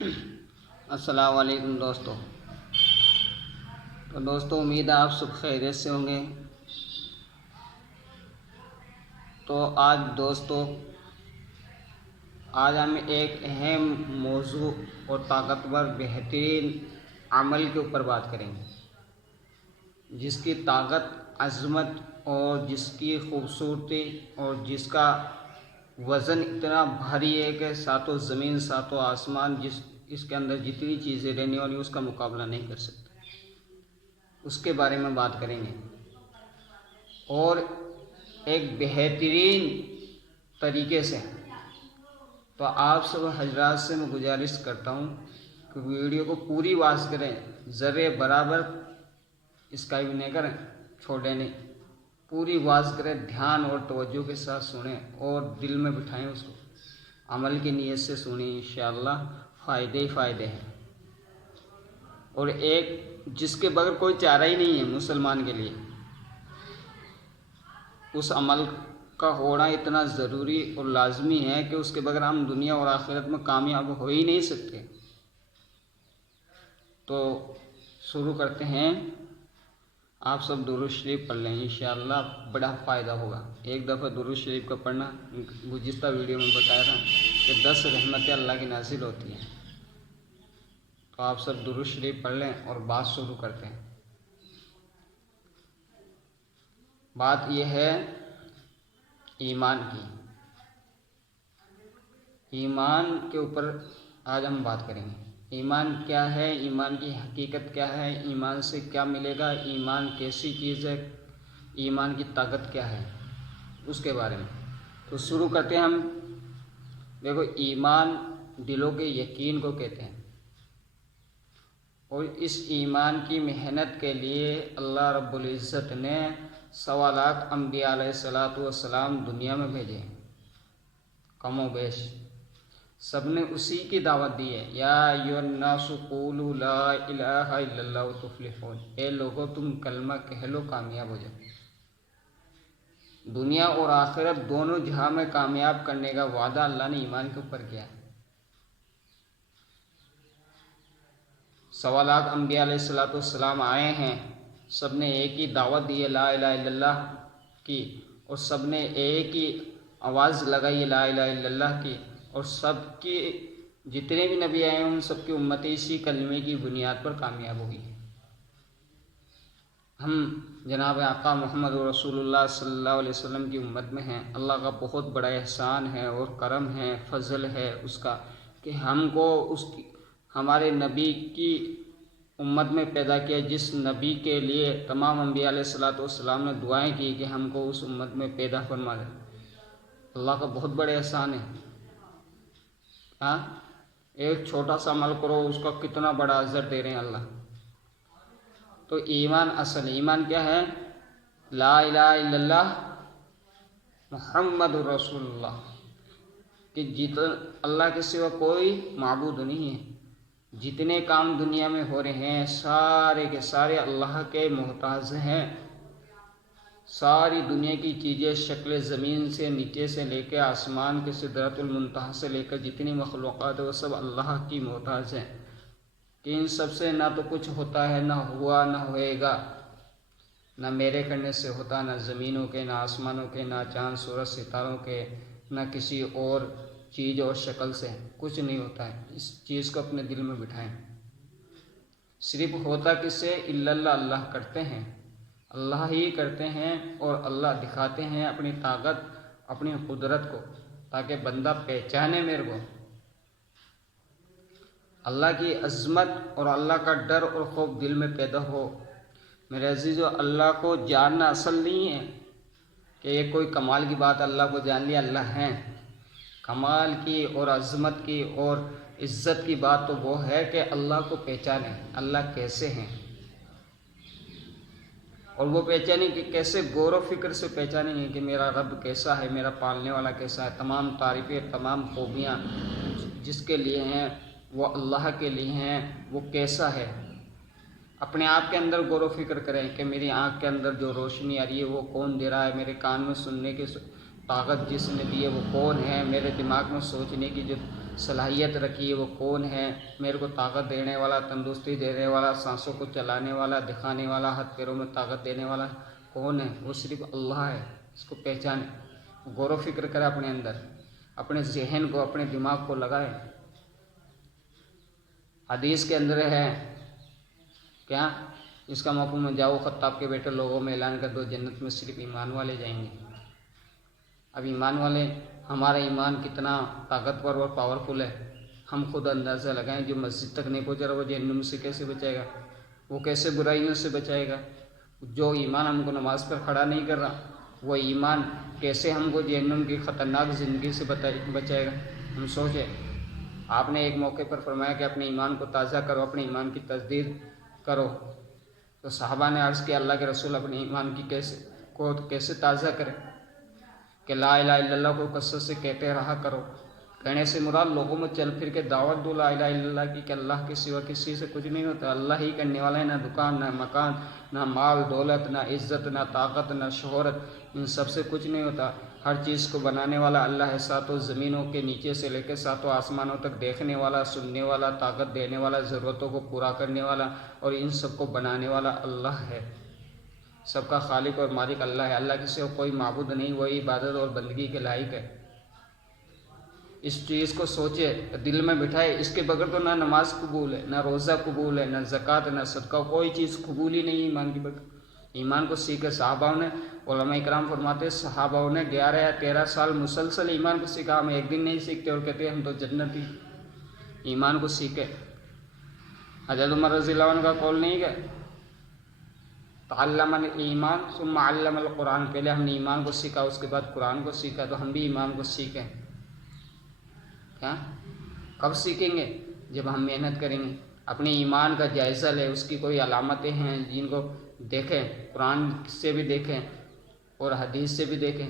السلام علیکم دوستوں۔ تو دوستوں امید ہے آپ سب خیریت سے ہوں گے۔ تو آج ہم ایک اہم موضوع اور طاقتور بہترین عمل کے اوپر بات کریں گے، جس کی طاقت، عظمت اور جس کی خوبصورتی اور جس کا وزن اتنا بھاری ہے کہ ساتوں زمین ساتوں آسمان، اس کے اندر جتنی چیزیں رہنے والی اس کا مقابلہ نہیں کر سکتے۔ اس کے بارے میں بات کریں گے اور ایک بہترین طریقے سے۔ تو آپ سب حضرات سے میں گزارش کرتا ہوں کہ ویڈیو کو پوری واچ کریں، ذرے برابر اس کا بھی نہیں کریں، چھوڑیں نہیں، پوری واچ کریں، دھیان اور توجہ کے ساتھ سنیں اور دل میں بٹھائیں، اس کو عمل کی نیت سے سنیں، انشاءاللہ فائدے ہی فائدے ہیں۔ اور ایک جس کے بغیر کوئی چارہ ہی نہیں ہے مسلمان کے لیے، اس عمل کا ہونا اتنا ضروری اور لازمی ہے کہ اس کے بغیر ہم دنیا اور آخرت میں کامیاب ہو ہی نہیں سکتے۔ تو شروع کرتے ہیں۔ آپ سب درود شریف پڑھ لیں، انشاءاللہ بڑا فائدہ ہوگا۔ ایک دفعہ درود شریف کا پڑھنا، گزشتہ ویڈیو میں بتایا تھا کہ 10 رحمتیں اللہ کی نازل ہوتی ہیں۔ تو آپ سب درود شریف پڑھ لیں اور بات شروع کرتے ہیں۔ بات یہ ہے ایمان کی۔ ایمان کے اوپر آج ہم بات کریں گے۔ ایمان کیا ہے، ایمان کی حقیقت کیا ہے، ایمان سے کیا ملے گا، ایمان کیسی چیز ہے، ایمان کی طاقت کیا ہے، اس کے بارے میں۔ تو شروع کرتے ہیں ہم۔ دیکھو، ایمان دلوں کے یقین کو کہتے ہیں، اور اس ایمان کی محنت کے لیے اللہ رب العزت نے 1.25 لاکھ انبیاء علیہ السلام دنیا میں بھیجے ہیں، کم و بیش سب نے اسی کی دعوت دی ہے۔ یا ایھا الناس قولوا لا الہ الا اللہ تفلحون، اے لوگو تم کلمہ کہہ لو کامیاب ہو جاؤ۔ دنیا اور آخرت دونوں جہاں میں کامیاب کرنے کا وعدہ اللہ نے ایمان کے اوپر کیا ہے۔ 1.25 لاکھ انبیاء علیہ السلام آئے ہیں، سب نے ایک ہی دعوت دی ہے لا الہ الا اللہ کی، اور سب نے ایک ہی آواز لگائی ہے لا الہ الا اللہ کی، اور سب کی جتنے بھی نبی آئے ہیں ان سب کی امتی اسی کلمے کی بنیاد پر کامیاب ہوگی۔ ہم جناب آقا محمد رسول اللہ صلی اللہ علیہ وسلم کی امت میں ہیں۔ اللہ کا بہت بڑا احسان ہے اور کرم ہے، فضل ہے اس کا کہ ہم کو ہمارے نبی کی امت میں پیدا کیا، جس نبی کے لیے تمام انبیاء علیہ السلام نے دعائیں کی کہ ہم کو اس امت میں پیدا فرما دے۔ اللہ کا بہت بڑے احسان ہے۔ ایک چھوٹا سا عمل کرو، اس کا کتنا بڑا اجر دے رہے ہیں اللہ۔ تو ایمان اصل ایمان کیا ہے؟ لا الہ الا اللہ محمد رسول اللہ، کہ اللہ کے سوا کوئی معبود نہیں ہے۔ جتنے کام دنیا میں ہو رہے ہیں سارے کے سارے اللہ کے محتاج ہیں۔ ساری دنیا کی چیزیں، شکل زمین سے نیچے سے لے کے آسمان کے سدرۃ المنتہا سے لے کر جتنی مخلوقات ہیں وہ سب اللہ کی محتاج ہیں، کہ ان سب سے نہ تو کچھ ہوتا ہے، نہ ہوا، نہ ہوئے گا، نہ میرے کرنے سے ہوتا، نہ زمینوں کے، نہ آسمانوں کے، نہ چاند سورج ستاروں کے، نہ کسی اور چیز اور شکل سے کچھ نہیں ہوتا ہے۔ اس چیز کو اپنے دل میں بٹھائیں۔ صرف ہوتا کس سے؟ الا اللہ، اللہ کرتے ہیں، اللہ ہی کرتے ہیں، اور اللہ دکھاتے ہیں اپنی طاقت، اپنی قدرت کو، تاکہ بندہ پہچانے میرے کو۔ اللہ کی عظمت اور اللہ کا ڈر اور خوف دل میں پیدا ہو۔ میرے عزیزو، اللہ کو جاننا اصل نہیں ہے کہ یہ کوئی کمال کی بات، اللہ کو جان لیا اللہ ہیں۔ کمال کی اور عظمت کی اور عزت کی بات تو وہ ہے کہ اللہ کو پہچانیں، اللہ کیسے ہیں، اور وہ پہچانیں کہ کیسے غور و فکر سے پہچانیں گے کہ میرا رب کیسا ہے، میرا پالنے والا کیسا ہے۔ تمام تعریفیں، تمام خوبیاں جس کے لیے ہیں وہ اللہ کے لیے ہیں، وہ کیسا ہے۔ اپنے آپ کے اندر غور و فکر کریں کہ میری آنکھ کے اندر جو روشنی آ رہی ہے وہ کون دے رہا ہے، میرے کان میں سننے کے طاقت جس نے دی ہے وہ کون ہے، میرے دماغ میں سوچنے کی جو صلاحیت رکھی ہے وہ کون ہے، میرے کو طاقت دینے والا، تندرستی دینے والا، سانسوں کو چلانے والا، دکھانے والا، ہاتھ پیروں میں طاقت دینے والا کون ہے؟ وہ صرف اللہ ہے۔ اس کو پہچانے، غور و فکر کرے اپنے اندر، اپنے ذہن کو، اپنے دماغ کو لگائے۔ حدیث کے اندر ہے کیا؟ اس کا مفہوم ہے جاؤ خطاب کے بیٹے لوگوں میں اعلان کر دو جنت میں صرف ایمان والے جائیں گے۔ اب ایمان والے، ہمارا ایمان کتنا طاقتور اور پاورفل ہے، ہم خود اندازہ لگائیں۔ جو مسجد تک نہیں پہنچ رہا وہ جہنم سے کیسے بچائے گا؟ وہ کیسے برائیوں سے بچائے گا؟ جو ایمان ہم کو نماز پر کھڑا نہیں کر رہا وہ ایمان کیسے ہم کو جہنم کی خطرناک زندگی سے بچائے گا؟ ہم سوچیں۔ آپ نے ایک موقع پر فرمایا کہ اپنے ایمان کو تازہ کرو، اپنے ایمان کی تجدید کرو۔ تو صحابہ نے عرض کیا اللہ کے رسول اپنے ایمان کی کیسے تازہ کرے؟ کہ لا الہ الا اللہ کو کثرت سے کہتے رہا کرو۔ کہنے سے مراد لوگوں میں چل پھر کے دعوت دو لا الہ الا اللہ کی، کہ اللہ کے سوا کسی سے کچھ نہیں ہوتا، اللہ ہی کرنے والا ہے، نہ دکان، نہ مکان، نہ مال دولت، نہ عزت، نہ طاقت، نہ شہرت، ان سب سے کچھ نہیں ہوتا۔ ہر چیز کو بنانے والا اللہ ہے، ساتوں زمینوں کے نیچے سے لے کے ساتوں آسمانوں تک دیکھنے والا، سننے والا، طاقت دینے والا، ضرورتوں کو پورا کرنے والا، اور ان سب کو بنانے والا اللہ ہے۔ سب کا خالق اور مالک اللہ ہے، اللہ کے سوا کوئی معبود نہیں، وہی عبادت اور بندگی کے لائق ہے۔ اس چیز کو سوچے، دل میں بٹھائے۔ اس کے بغیر تو نہ نماز قبول ہے، نہ روزہ قبول ہے، نہ زکوٰۃ، نہ صدقہ، کوئی چیز قبول ہی نہیں ایمان کے بغیر۔ ایمان کو سیکھے صحابہ نے، علماء اکرام فرماتے ہیں صحابہ نے 11 یا 13 سال مسلسل ایمان کو سیکھا، ہم ایک دن نہیں سیکھتے اور کہتے ہیں ہم تو جنتی۔ ایمان کو سیکھے۔ حضرت عمر رضی اللہ عنہ کا قول نہیں ہے تعلم الایمان ثم علم القرآن، پہلے ہم نے ایمان کو سیکھا اس کے بعد قرآن کو سیکھا، تو ہم بھی ایمان کو سیکھیں۔ کیا؟ کب سیکھیں گے؟ جب ہم محنت کریں گے، اپنے ایمان کا جائزہ لیں، اس کی کوئی علامتیں ہیں جن کو دیکھیں، قرآن سے بھی دیکھیں اور حدیث سے بھی دیکھیں،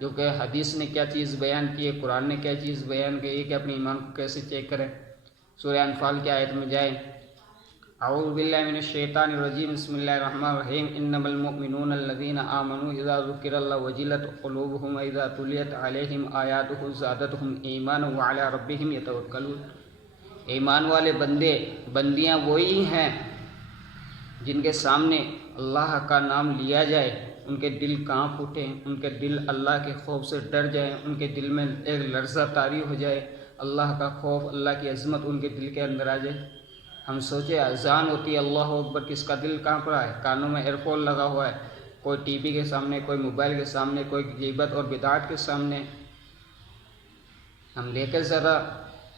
جو کہ حدیث نے کیا چیز بیان کی ہے، قرآن نے کیا چیز بیان کی ہے، کہ اپنے ایمان کو کیسے چیک کریں۔ سورہ انفال کی آیت میں جائیں، اعوذ باللہ من الشیطان الرجیم، بسم اللہ الرحمن الرحیم، انما المؤمنون الذین آمنوا اذا ذکر اللہ وجلت قلوبهم واذا تلیت علیہم آیاتہ زادتہم ایمانا وعلی ربہم یتوکلون۔ ایمان والے بندے بندیاں وہی ہیں جن کے سامنے اللہ کا نام لیا جائے ان کے دل کانپ اٹھیں، ان کے دل اللہ کے خوف سے ڈر جائیں، ان کے دل میں ایک لرزہ طاری ہو جائے، اللہ کا خوف، اللہ کی عظمت ان کے دل کے اندر آ جائے۔ ہم سوچے اذان ہوتی ہے اللہ اکبر، کس کا دل کانپ رہا ہے، کانوں میں ایئر فون لگا ہوا ہے، کوئی ٹی وی کے سامنے، کوئی موبائل کے سامنے، کوئی غیبت اور بدعات کے سامنے۔ ہم دیکھیں ذرا،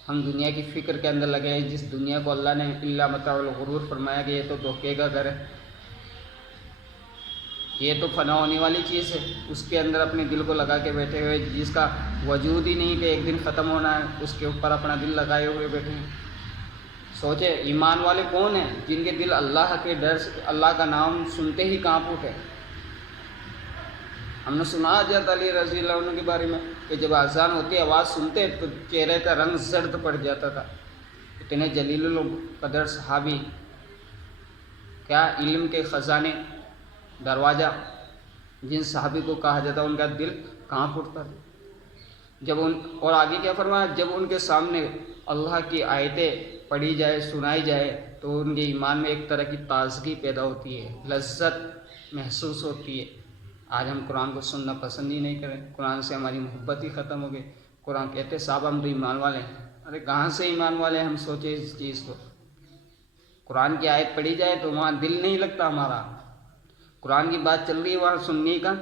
ہم دنیا کی فکر کے اندر لگے ہیں، جس دنیا کو اللہ نے الا متاع الغرور فرمایا کہ یہ تو دھوکے کا گھر ہے، یہ تو فنا ہونے والی چیز ہے، اس کے اندر اپنے دل کو لگا کے بیٹھے ہوئے، جس کا وجود ہی نہیں کہ ایک دن ختم ہونا ہے، اس کے اوپر اپنا دل لگائے ہوئے بیٹھے ہیں۔ سوچے ایمان والے کون ہیں؟ جن کے دل اللہ کے ڈر سے، اللہ کا نام سنتے ہی کانپ اٹھے۔ ہم نے سنا حضرت علی رضی اللہ عنہ کے بارے میں کہ جب اذان ہوتی آواز سنتے تو چہرے کا رنگ زرد پڑ جاتا تھا۔ اتنے جلیل القدر صحابی، کیا علم کے خزانے، دروازہ، جن صحابی کو کہا جاتا ان کا دل کانپ اٹھتا تھا جب اور آگے کیا فرمایا، جب ان کے سامنے اللہ کی آیتیں پڑھی جائے، سنائی جائے تو ان کے ایمان میں ایک طرح کی تازگی پیدا ہوتی ہے، لذت محسوس ہوتی ہے۔ آج ہم قرآن کو سننا پسند ہی نہیں کریں، قرآن سے ہماری محبت ہی ختم ہو گئی۔ قرآن کہتے صاحب ہم تو ایمان والے ہیں، ارے کہاں سے ایمان والے ہیں؟ ہم سوچے اس چیز کو، قرآن کی آیت پڑھی جائے تو وہاں دل نہیں لگتا ہمارا، قرآن کی بات چل رہی ہے وہاں سننے کا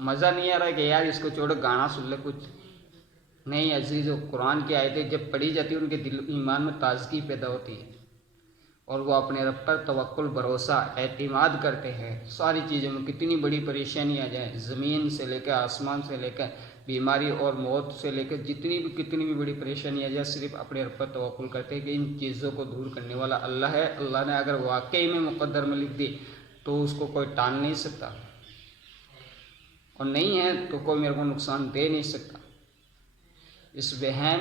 مزہ نہیں آ رہا ہے کہ یار اس کو چھوڑو گانا سن لے کچھ نہیں۔ عزیزو، قرآن کی آیتیں جب پڑھی جاتی ہیں ان کے دل ایمان میں تازگی پیدا ہوتی ہے اور وہ اپنے رب پر توکل، بھروسہ، اعتماد کرتے ہیں۔ ساری چیزوں میں کتنی بڑی پریشانی آ جائے، زمین سے لے کے آسمان سے لے کے بیماری اور موت سے لے کے کتنی بھی بڑی پریشانی آ جائے، صرف اپنے رب پر توکل کرتے ہیں کہ ان چیزوں کو دور کرنے والا اللہ ہے۔ اللہ نے اگر واقعی میں مقدر میں لکھ دی تو اس کو کوئی ٹال نہیں سکتا، اور نہیں ہے تو کوئی میرے کو نقصان دے نہیں سکتا۔ اس وہم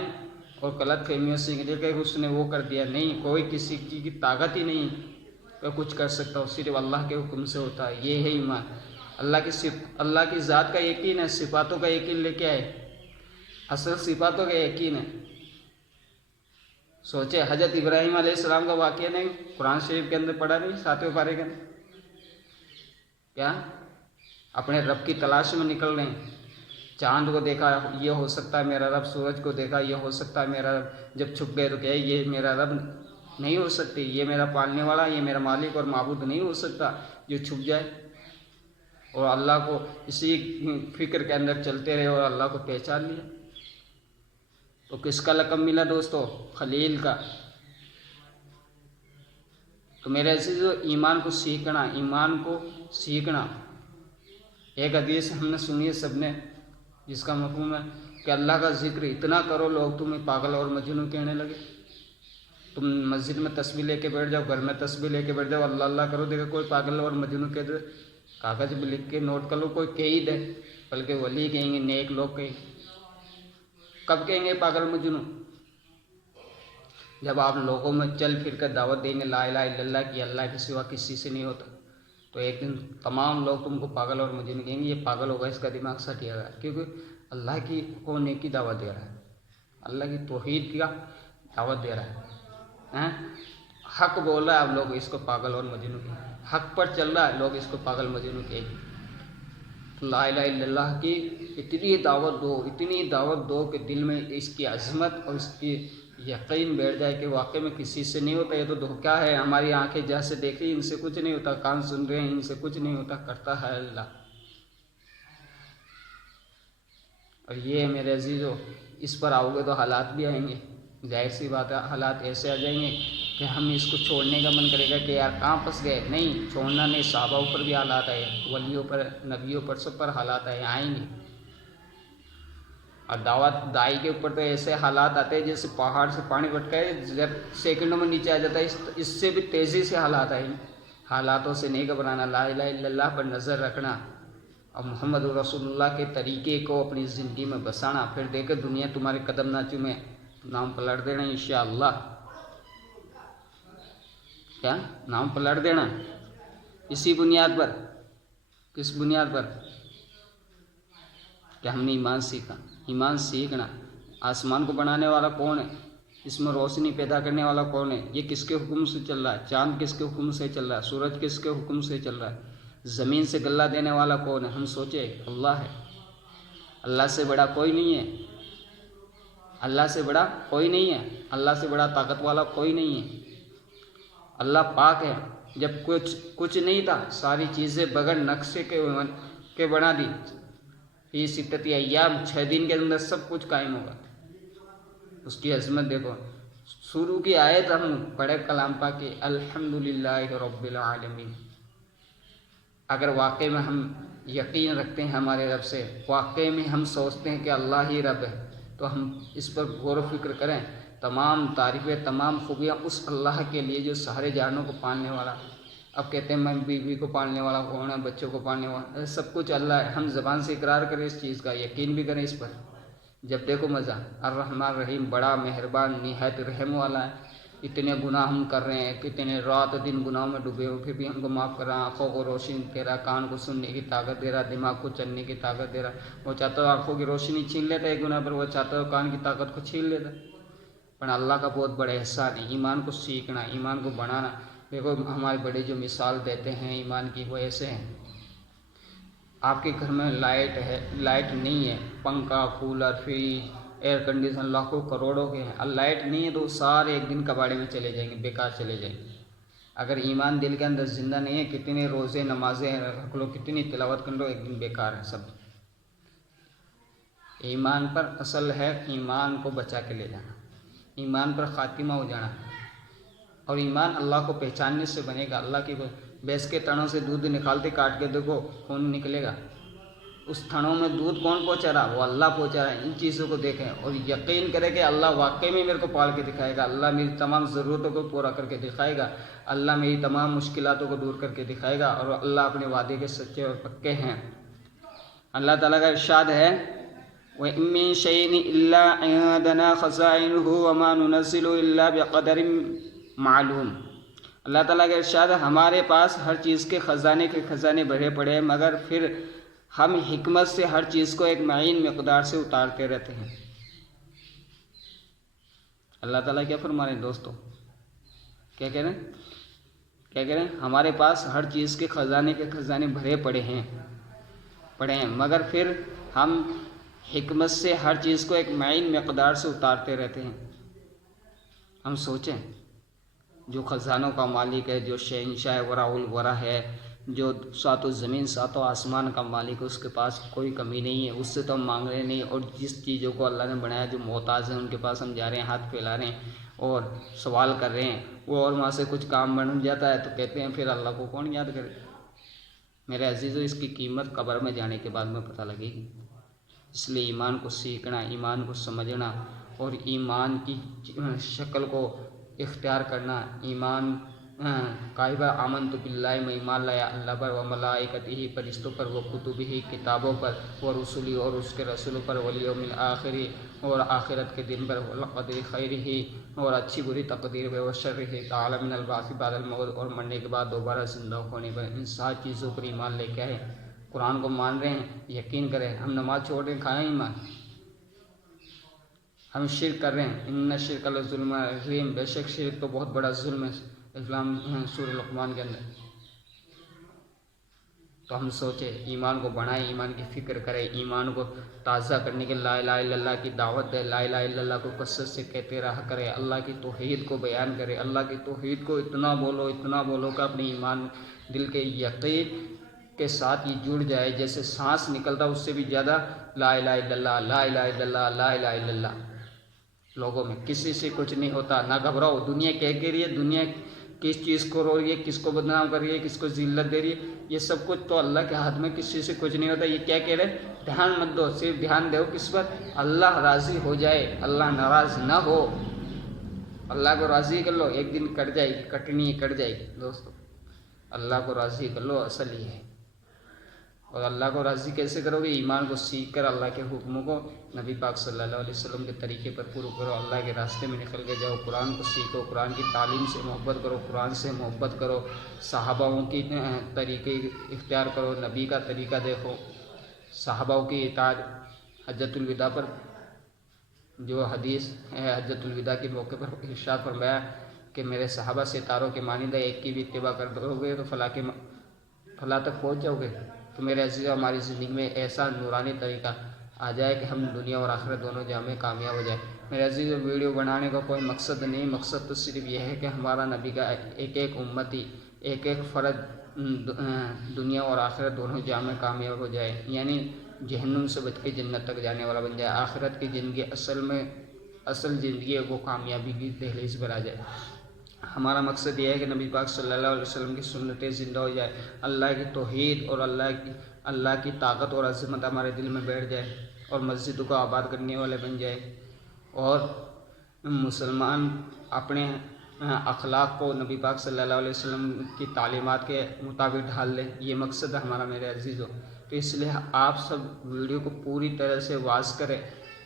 اور غلط فہمیوں سے کہ اس نے وہ کر دیا، نہیں، کوئی کسی کی طاقت ہی نہیں کہ کچھ کر سکتا ہو، صرف اللہ کے حکم سے ہوتا ہے۔ یہ ہے ایمان۔ اللہ کی ذات کا یقین ہے، صفاتوں کا یقین لے کے آئے، اصل صفاتوں کا یقین ہے۔ سوچے حضرت ابراہیم علیہ السلام کا واقعہ نہیں قرآن شریف کے اندر پڑھا نہیں 7ویں پارے کے اندر؟ کیا اپنے رب کی تلاش میں نکل رہے ہیں، چاند کو دیکھا یہ ہو سکتا ہے میرا رب، سورج کو دیکھا یہ ہو سکتا ہے میرا رب، جب چھپ گئے تو کہے یہ میرا رب نہیں ہو سکتی، یہ میرا پالنے والا، یہ میرا مالک اور معبود نہیں ہو سکتا جو چھپ جائے، اور اللہ کو اسی فکر کے اندر چلتے رہے اور اللہ کو پہچان لیا۔ تو کس کا لقب ملا دوستو؟ خلیل کا۔ تو میرے عزیزو، ایمان کو سیکھنا، ایک حدیث ہم نے سنی ہے سب نے، جس کا مفہوم ہے کہ اللہ کا ذکر اتنا کرو لوگ تمہیں پاگل اور مجنون کہنے لگے۔ تم مسجد میں تسبیح لے کے بیٹھ جاؤ، گھر میں تسبیح لے کے بیٹھ جاؤ، اللہ اللہ کرو، دیکھو کوئی پاگل اور مجنون کہہ دے، کاغذ پہ لکھ کے نوٹ کر لو، کوئی کہہ ہی دے، بلکہ ولی کہیں گے، نیک لوگ کہیں گے۔ کب کہیں گے پاگل مجنون؟ جب آپ لوگوں میں چل پھر کر دعوت دیں گے لا الہ الا اللہ کی، اللہ کے سوا کسی سے نہیں ہوتا، تو ایک دن تمام لوگ تم کو پاگل اور مجنون کہیں گے، یہ پاگل ہوگا، اس کا دماغ سٹیا گیا، کیونکہ اللہ کی ہونے کی دعوت دے رہا ہے، اللہ کی توحید کی دعوت دے رہا ہے، حق بول رہا ہے، اب لوگ اس کو پاگل اور مجنون کہیں گے، حق پر چل رہا ہے، لوگ اس کو پاگل مجنون کہیں گے۔ لا الہ الا اللہ کی اتنی دعوت دو کہ دل میں اس کی عظمت اور اس کی یقین بیٹھ جائے کہ واقعی میں کسی سے نہیں ہوتا، یہ تو دھوکہ ہے، ہماری آنکھیں جیسے دیکھی ان سے کچھ نہیں ہوتا، کان سن رہے ہیں ان سے کچھ نہیں ہوتا، کرتا ہے اللہ۔ اور یہ میرے عزیزو، اس پر آؤ گے تو حالات بھی آئیں گے، ظاہر سی بات ہے، حالات ایسے آ جائیں گے کہ ہم اس کو چھوڑنے کا من کرے گا کہ یار کہاں پھنس گئے، نہیں چھوڑنا نہیں، صحابہ پر بھی حالات آئے، ولیوں پر، نبیوں پر، سب پر حالات آئیں گے۔ اور دائی کے اوپر تو ایسے حالات آتے ہیں جیسے پہاڑ سے پانی بٹکائے جب سیکنڈوں میں نیچے آ جاتا ہے، اس سے بھی تیزی سے حالات آئیں گے۔ حالاتوں سے نہیں گھبرانا، لا الہ الا اللہ پر نظر رکھنا اور محمد رسول اللہ کے طریقے کو اپنی زندگی میں بسانا، پھر دیکھے دنیا تمہارے قدم نہ چومے، نام پلٹ دینا انشاءاللہ۔ کیا نام پلٹ دینا؟ اسی بنیاد پر، کس بنیاد پر؟ کہ ہم نے ایمان سیکھا، ایمان سیکھنا۔ آسمان کو بنانے والا کون ہے؟ اس میں روشنی پیدا کرنے والا کون ہے؟ یہ کس کے حکم سے چل رہا ہے؟ چاند کس کے حکم سے چل رہا ہے؟ سورج کس کے حکم سے چل رہا ہے؟ زمین سے غلہ دینے والا کون ہے؟ ہم سوچے اللہ ہے، اللہ سے بڑا کوئی نہیں ہے، اللہ سے بڑا کوئی نہیں ہے، اللہ سے بڑا طاقت والا کوئی نہیں ہے، اللہ پاک ہے۔ جب کچھ نہیں تھا، ساری چیزیں بغیر نقشے کے بنا دی، یہ ستتی ایام 6 دن کے اندر سب کچھ قائم ہوگا، اس کی عظمت دیکھو۔ شروع کی آیت ہم پڑھے کلام پاک کی، الحمدللہ رب العالمین۔ اگر واقعی میں ہم یقین رکھتے ہیں ہمارے رب سے، واقعی میں ہم سوچتے ہیں کہ اللہ ہی رب ہے، تو ہم اس پر غور و فکر کریں۔ تمام تعریفیں، تمام خوبیاں اس اللہ کے لیے جو سارے جانوں کو پالنے والا۔ اب کہتے ہیں میں بیوی کو پالنے والا کون ہے، بچوں کو پالنے والا، سب کچھ اللہ ہے۔ ہم زبان سے اقرار کریں اس چیز کا، یقین بھی کریں اس پر، جب دیکھو مزہ۔ الرحمن الرحیم، بڑا مہربان، نہایت رحم والا ہے۔ اتنے گناہ ہم کر رہے ہیں، کتنے رات دن گناہوں میں ڈوبے ہو، پھر بھی ہم کو معاف کر رہا، آنکھوں کو روشنی دے رہا، کان کو سننے کی طاقت دے رہا، دماغ کو چلنے کی طاقت دے رہا۔ وہ چاہتا ہے آنکھوں کی روشنی چھین لیتا ہے گناہ پر، وہ چاہتا ہے کان کی طاقت کو چھین لیتا ہے۔ پر اللہ کا بہت بڑا احسان ہے۔ ایمان کو سیکھنا، ایمان کو بڑھانا۔ دیکھو ہمارے بڑے جو مثال دیتے ہیں ایمان کی، وہ ایسے ہیں۔ آپ کے گھر میں لائٹ ہے، لائٹ نہیں ہے، پنکھا، کولر، فریج، ایئر کنڈیشن لاکھوں کروڑوں کے ہیں، اب لائٹ نہیں ہے تو سارے ایک دن کباڑے میں چلے جائیں گے، بیکار چلے جائیں گے۔ اگر ایمان دل کے اندر زندہ نہیں ہے، کتنے روزے نمازیں رکھ لو، کتنی تلاوت کر لو، ایک دن بیکار ہے سب۔ ایمان پر اصل ہے ایمان کو بچا کے لے جانا، ایمان پر خاتمہ ہو جانا، اور ایمان اللہ کو پہچاننے سے بنے گا۔ اللہ کی بھینس کے تنوں سے دودھ نکالتے کاٹ کے دیکھو خون نکلے گا، اس تھنوں میں دودھ کون پہنچا رہا؟ وہ اللہ پہنچا رہا ہے۔ ان چیزوں کو دیکھیں اور یقین کریں کہ اللہ واقعی میں میرے کو پال کے دکھائے گا، اللہ میری تمام ضرورتوں کو پورا کر کے دکھائے گا، اللہ میری تمام مشکلاتوں کو دور کر کے دکھائے گا، اور اللہ اپنے وعدے کے سچے اور پکے ہیں۔ اللہ تعالیٰ کا ارشاد ہے وَإِن مِّن شَيْءٍ إِلَّا عِندَنَا خَزَائِنُهُ وَمَا نُنَزِّلُ إِلَّا بِقَدَرٍ معلوم۔ اللہ تعالیٰ کا ارشاد ہے ہمارے پاس ہر چیز کے خزانے بھرے پڑے ہیں، مگر پھر ہم حکمت سے ہر چیز کو ایک معین مقدار سے اتارتے رہتے ہیں۔ اللہ تعالیٰ کیا فرما رہے ہیں دوستو؟ کیا کہہ رہے ہیں؟ ہمارے پاس ہر چیز کے خزانے بھرے پڑے ہیں مگر پھر ہم حکمت سے ہر چیز کو ایک معین مقدار سے اتارتے رہتے ہیں۔ ہم سوچیں، جو خزانوں کا مالک ہے، جو شہنشاہ ورا الورا ہے، جو ساتوں زمین ساتوں آسمان کا مالک ہے، اس کے پاس کوئی کمی نہیں ہے، اس سے تو ہم مانگ رہے نہیں، اور جس چیزوں کو اللہ نے بنایا جو محتاج ہیں ان کے پاس ہم جا رہے ہیں، ہاتھ پھیلا رہے ہیں اور سوال کر رہے ہیں، وہ اور وہاں سے کچھ کام بن جاتا ہے تو کہتے ہیں پھر اللہ کو کون یاد کرے؟ میرے عزیزو، اس کی قیمت قبر میں جانے کے بعد میں پتہ لگے گی۔ اس لیے ایمان کو سیکھنا، ایمان کو سمجھنا اور ایمان کی شکل کو اختیار کرنا، ایمان قائبہ آمنت باللہ، میں ایمان لایا اللہ پر، و ملائکتہ، فرشتوں پر، و کتبہ، کتابوں پر، و رسلی، اور اس کے رسولوں پر، والیوم الآخر، اور آخرت کے دن پر، والقدر خیرہ، اور اچھی بری تقدیر پر، و شرہ تعالی من البعث بعد الموت، اور مرنے کے بعد دوبارہ زندہ ہونے پر۔ ان 7 چیزوں پر ایمان لے کے آئے، قرآن کو مان رہے ہیں، یقین کریں۔ ہم نماز چھوڑ رہے ہیں، کھائیں ایمان؟ ہم شرک کر رہے ہیں، ان الشرک لظلم عظیم، بے شک شرک تو بہت بڑا ظلم ہے، اسلام سورہ لقمان کے اندر۔ تو ہم سوچیں، ایمان کو بڑھائیں، ایمان کی فکر کریں، ایمان کو تازہ کرنے کے لا الہ الا اللہ کی دعوت ہے، لا الہ الا اللہ کو کثرت سے کہتے رہا کریں، اللہ کی توحید کو بیان کریں، اللہ کی توحید کو اتنا بولو کہ اپنی ایمان دل کے یقین کے ساتھ یہ جڑ جائے، جیسے سانس نکلتا اس سے بھی زیادہ لا الہ الا اللہ، لا الہ الا اللہ، لا الہ الا اللہ۔ لوگوں میں کسی سے کچھ نہیں ہوتا، نہ گھبراؤ، دنیا کہہ کے رہی ہے، دنیا کس چیز کو رو رہی ہے، کس کو بدنام کر رہی ہے، کس کو ذلت دے رہی ہے، یہ سب کچھ تو اللہ کے ہاتھ میں، کسی سے کچھ نہیں ہوتا۔ یہ کیا کہہ رہے ہیں؟ دھیان مت دو، صرف دھیان دو کس پر؟ اللہ راضی ہو جائے، اللہ ناراض نہ ہو، اللہ کو راضی کر لو، ایک دن کٹ جائے گی، کٹنی کٹ جائے گی دوستو، اللہ کو راضی کر لو، اصل یہ ہے۔ اور اللہ کو راضی کیسے کرو گے؟ ایمان کو سیکھ کر اللہ کے حکموں کو نبی پاک صلی اللہ علیہ وسلم کے طریقے پر پورا کرو، اللہ کے راستے میں نکل کے جاؤ، قرآن کو سیکھو، قرآن کی تعلیم سے محبت کرو، قرآن سے محبت کرو، صحاباؤں کی طریقے اختیار کرو، نبی کا طریقہ دیکھو، صحاباؤں کی اطاعت۔ حجۃ الوداع پر جو حدیث ہے، حجۃ الوداع کے موقع پر ارشاد فرمایا کہ میرے صحابہ ستاروں کے مانندہ ایک کی بھی اتباع کر دو گے تو فلاح تک پہنچ جاؤ گے۔ تو میرے عزیزوں، ہماری زندگی میں ایسا نورانی طریقہ آ جائے کہ ہم دنیا اور آخرت دونوں جہاں میں کامیاب ہو جائے۔ میرے عزیزوں، ویڈیو بنانے کا کوئی مقصد نہیں، مقصد تو صرف یہ ہے کہ ہمارا نبی کا ایک امتی، ایک فرد دنیا اور آخرت دونوں جہاں میں کامیاب ہو جائے، یعنی جہنم سے بچ کے جنت تک جانے والا بن جائے، آخرت کی زندگی اصل زندگی ہے وہ کامیابی کی دہلیز پر آ جائے۔ ہمارا مقصد یہ ہے کہ نبی پاک صلی اللہ علیہ وسلم کی سنتیں زندہ ہو جائے، اللہ کی توحید اور اللہ کی طاقت اور عظمت ہمارے دل میں بیٹھ جائے، اور مسجدوں کو آباد کرنے والے بن جائے، اور مسلمان اپنے اخلاق کو نبی پاک صلی اللہ علیہ وسلم کی تعلیمات کے مطابق ڈھال لیں۔ یہ مقصد ہے ہمارا میرے عزیزوں۔ تو اس لیے آپ سب ویڈیو کو پوری طرح سے واچ کریں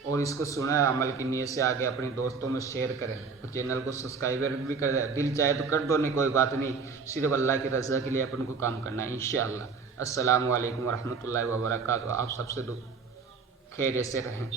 اور اس کو سنیں، عمل کی نیت سے آگے اپنے دوستوں میں شیئر کریں، اور چینل کو سبسکرائب بھی کر دیں، دل چاہے تو کر دو، نہیں کوئی بات نہیں، صرف اللہ کی رضا کے لیے اپن کو کام کرنا ہے انشاءاللہ۔ السلام علیکم ورحمۃ اللہ وبرکاتہ۔ آپ سب سے خیریت سے رہیں۔